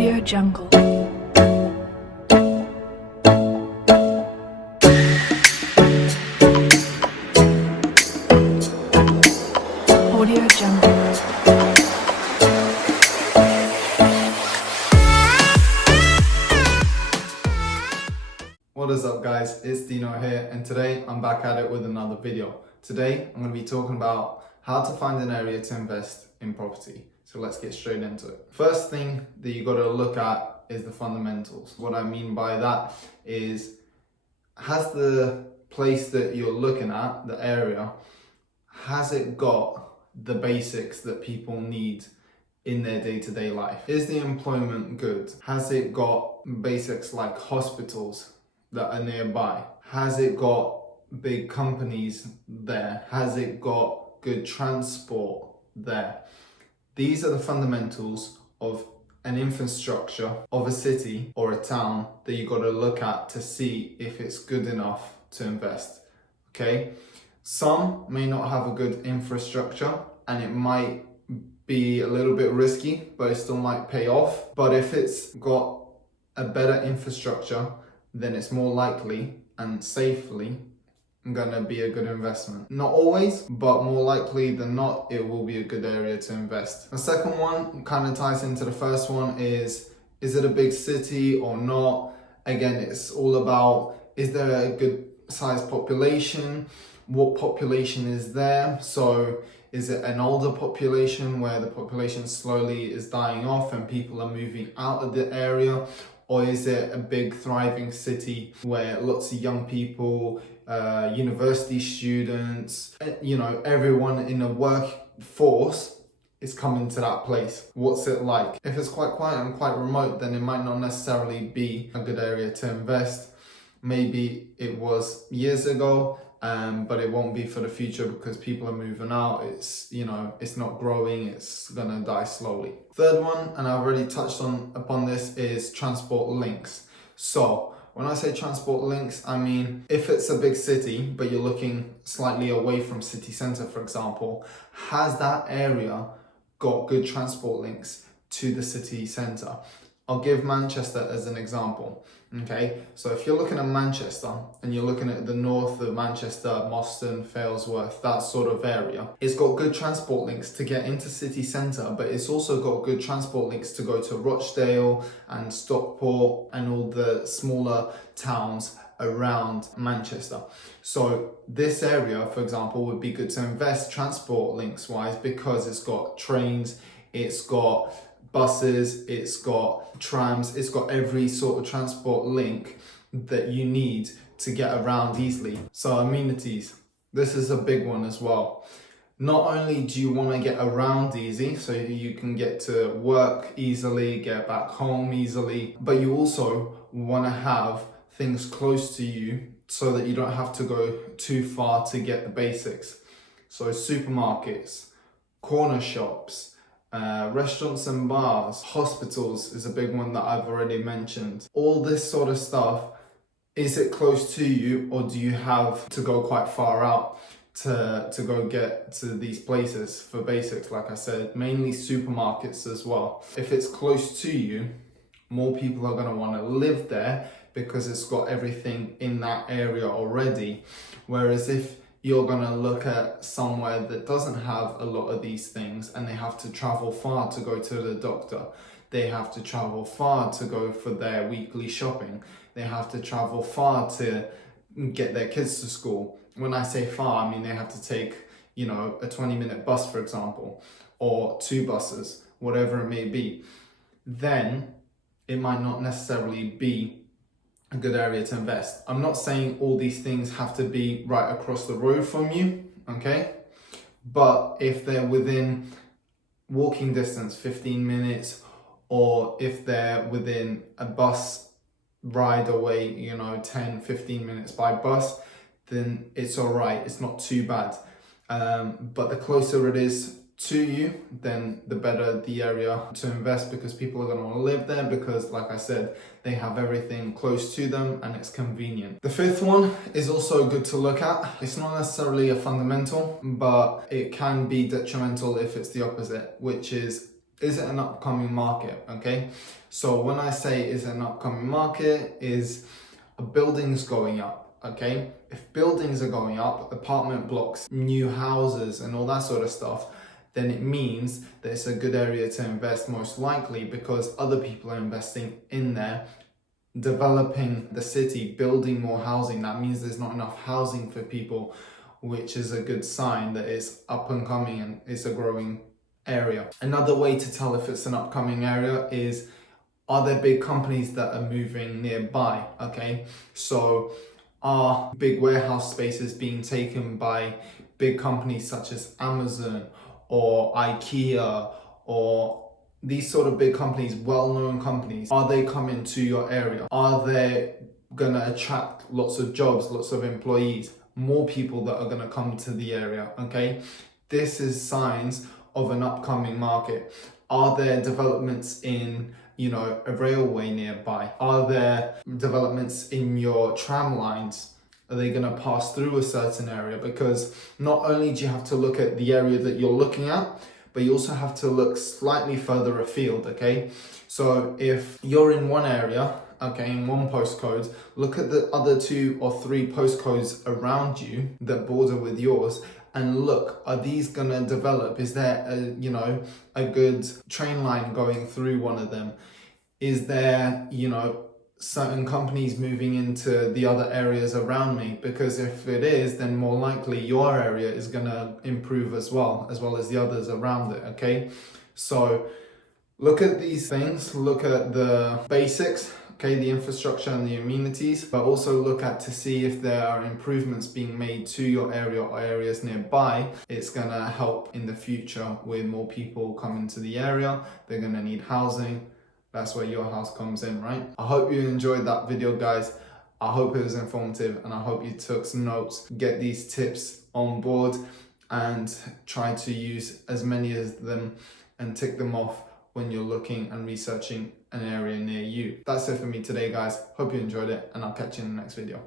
Audio Jungle. Audio Jungle. What is up guys, it's Dino here and today I'm back at it with another video. Today I'm going to be talking about how to find an area to invest in property. So let's get straight into it. First thing that you got to look at is the fundamentals. What I mean by that is, has the place that you're looking at, the area, has it got the basics that people need in their day-to-day life? Is the employment good? Has it got basics like hospitals that are nearby? Has it got big companies there? Has it got good transport there? These are the fundamentals of an infrastructure of a city or a town that you got to look at to see if it's good enough to invest. Okay, some may not have a good infrastructure and it might be a little bit risky, but it still might pay off. But if it's got a better infrastructure, then it's more likely and safely gonna be a good investment. Not always, but more likely than not, it will be a good area to invest. The second one kind of ties into the first one is it a big city or not? Again, it's all about, is there a good sized population? What population is there? So is it an older population where the population slowly is dying off and people are moving out of the area? Or is it a big thriving city where lots of young people, university students, everyone in the workforce is coming to that place? What's it like? If it's quite quiet and quite remote, then it might not necessarily be a good area to invest. Maybe it was years ago, but it won't be for the future because people are moving out. It's not growing, it's gonna die slowly. Third one, and I've already touched upon this, is transport links. So when I say transport links, I mean if it's a big city but you're looking slightly away from city centre, for example, has that area got good transport links to the city centre? I'll give Manchester as an example. Okay, so if you're looking at Manchester and you're looking at the north of Manchester, Moston, Failsworth, that sort of area, it's got good transport links to get into city centre, but it's also got good transport links to go to Rochdale and Stockport and all the smaller towns around Manchester. So this area, for example, would be good to invest transport links wise because it's got trains, it's got buses, it's got trams, it's got every sort of transport link that you need to get around easily. So amenities, this is a big one as well. Not only do you want to get around easy, so you can get to work easily, get back home easily, but you also want to have things close to you so that you don't have to go too far to get the basics. So supermarkets, corner shops, restaurants and bars, hospitals is a big one that I've already mentioned. All this sort of stuff, is it close to you or do you have to go quite far out to go get to these places for basics? Like I said, mainly supermarkets as well. If it's close to you, more people are going to want to live there because it's got everything in that area already. Whereas if you're going to look at somewhere that doesn't have a lot of these things and they have to travel far to go to the doctor, they have to travel far to go for their weekly shopping, they have to travel far to get their kids to school. When I say far, I mean they have to take, a 20-minute bus, for example, or 2 buses, whatever it may be. Then it might not necessarily be a good area to invest. I'm not saying all these things have to be right across the road from you, okay? But if they're within walking distance, 15 minutes, or if they're within a bus ride away, 10, 15 minutes by bus, then it's all right. It's not too bad. But the closer it is to you, then the better the area to invest because people are going to want to live there because, like I said, they have everything close to them and it's convenient. The fifth one is also good to look at. It's not necessarily a fundamental, but it can be detrimental if it's the opposite, which is is it an upcoming market? Okay, so when I say is it an upcoming market, is a buildings going up? Okay, if buildings are going up, apartment blocks, new houses, and all that sort of stuff, then it means that it's a good area to invest, most likely because other people are investing in there, developing the city, building more housing. That means there's not enough housing for people, which is a good sign that it's up and coming and it's a growing area. Another way to tell if it's an upcoming area is, are there big companies that are moving nearby? Okay, so are big warehouse spaces being taken by big companies such as Amazon or IKEA or these sort of big companies, well-known companies? Are they coming to your area? Are they gonna attract lots of jobs, lots of employees, more people that are gonna come to the area? Okay, this is signs of an upcoming market. Are there developments in, a railway nearby? Are there developments in your tram lines? Are they going to pass through a certain area? Because not only do you have to look at the area that you're looking at, but you also have to look slightly further afield, okay? So if you're in one area, okay, in one postcode, look at the other 2 or 3 postcodes around you that border with yours, and look, are these gonna develop? Is there a good train line going through one of them? Is there, certain companies moving into the other areas around me? Because if it is, then more likely your area is gonna improve as well as the others around it, okay? So look at these things, look at the basics, okay, the infrastructure and the amenities, but also look at to see if there are improvements being made to your area or areas nearby. It's gonna help in the future with more people coming to the area. They're gonna need housing. That's where your house comes in, right? I hope you enjoyed that video, guys. I hope it was informative and I hope you took some notes. Get these tips on board and try to use as many as them and tick them off when you're looking and researching an area near you. That's it for me today, guys. Hope you enjoyed it and I'll catch you in the next video.